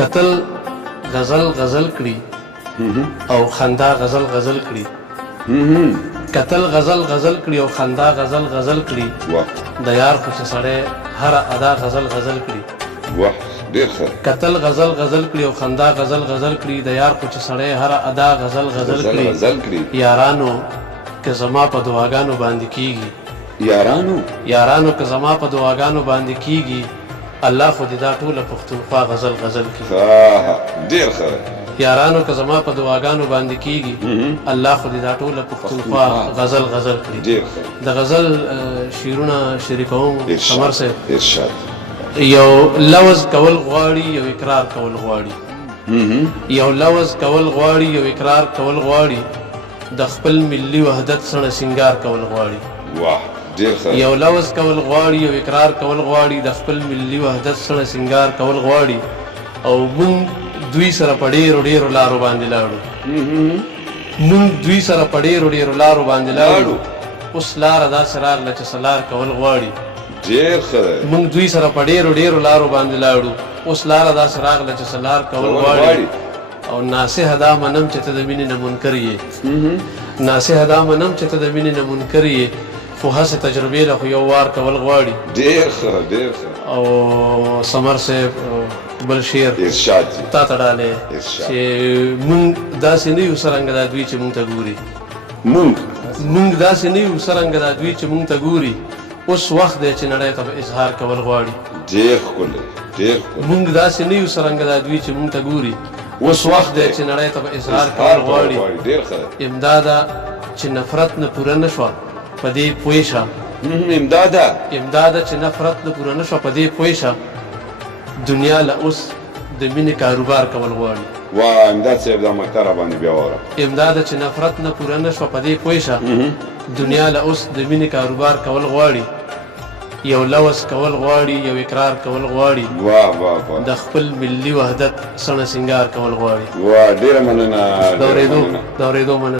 کتل غزل غزل کړي او خندا غزل غزل کړي کتل غزل غزل کړي او خندا غزل غزل کړي د یار خو چې سړی هر ادا غزل غزل کړي واه ډېر ښه کتل غزل غزل کړي او خندا غزل غزل کړي د یار خو چې سړی هر ادا غزل غزل کړي یارانو که زما په دعاګانو باندې کیږي یارانو که زما په دعاګانو باندې کیږي الله خو دې دا ټوله پښتونخوا غزل غزل کړي ډېر ښه یارانو که زما په دعاګانو باندې کیږي الله خو دې دا ټوله پښتونخوا غزل غزل کړي د غزل شعرونه شریکوم قمر صاحب ارشاد یو لوز کول غواړي یو اقرار کول غواړي یو لوز کول غواړي یو اقرار کول غواړي د خپل ملي وحدت سره سنگار کول غواړي واه ډېر ښه یو لوز کول غواړي یو اقرار کول غواړي د خپل ملي وحدت سره سنگار کول غواړي او مونږ دوی سره په ډېرو لارو باندې لاړو اوس لاره داسې راغله چې سلار کول غواړي ډېر ښه مونږ دوی سره په ډېرو لارو باندې لاړو اوس لاره داسې راغله چې سلار کول غواړي او ناصحه دا منم چې ته د مینې نه منکر یې ناصحه دا منم چې ته د مینې نه منکر یې خو هسې تجربې له خو یو وار کول غواړي ډېر ښه او سمر صاحب بل شعر ارشاد تا ته ډالې چې مونږ داسې نه یو څرنګه دا دوی چې مونږ ته ګوري مونږ داسې نه یو څرنګه دا دوی چې مونږ ته ګوري اوس وخت دی چې نړۍ ته به اظهار کول غواړي ډېر ښکلی مونږ داسې نه یو څرنګه دا دوی چې مونږ ته ګوري اوس وخت دی چې نړۍ ته به اظهار کول غواړي امداده چې نفرت نه پوره نه شوه په دې پوه شه امداده چې نفرت نه پوره نه شوه په دې پوه شه دنیا له اوس د مینې کاروبار کول غواړي واه امداد صاحب دا مکتر باندې بیا وره امداده چې نفرت نه پوره نه شوه په دې پوه شه دنیا له اوس د مینې کاروبار کول غواړي یو لوز کول غواړي یو اقرار کول غواړي د خپل ملي وحدت سره سنگار کول غواړي واه ډېره مننه د اورېدو مننه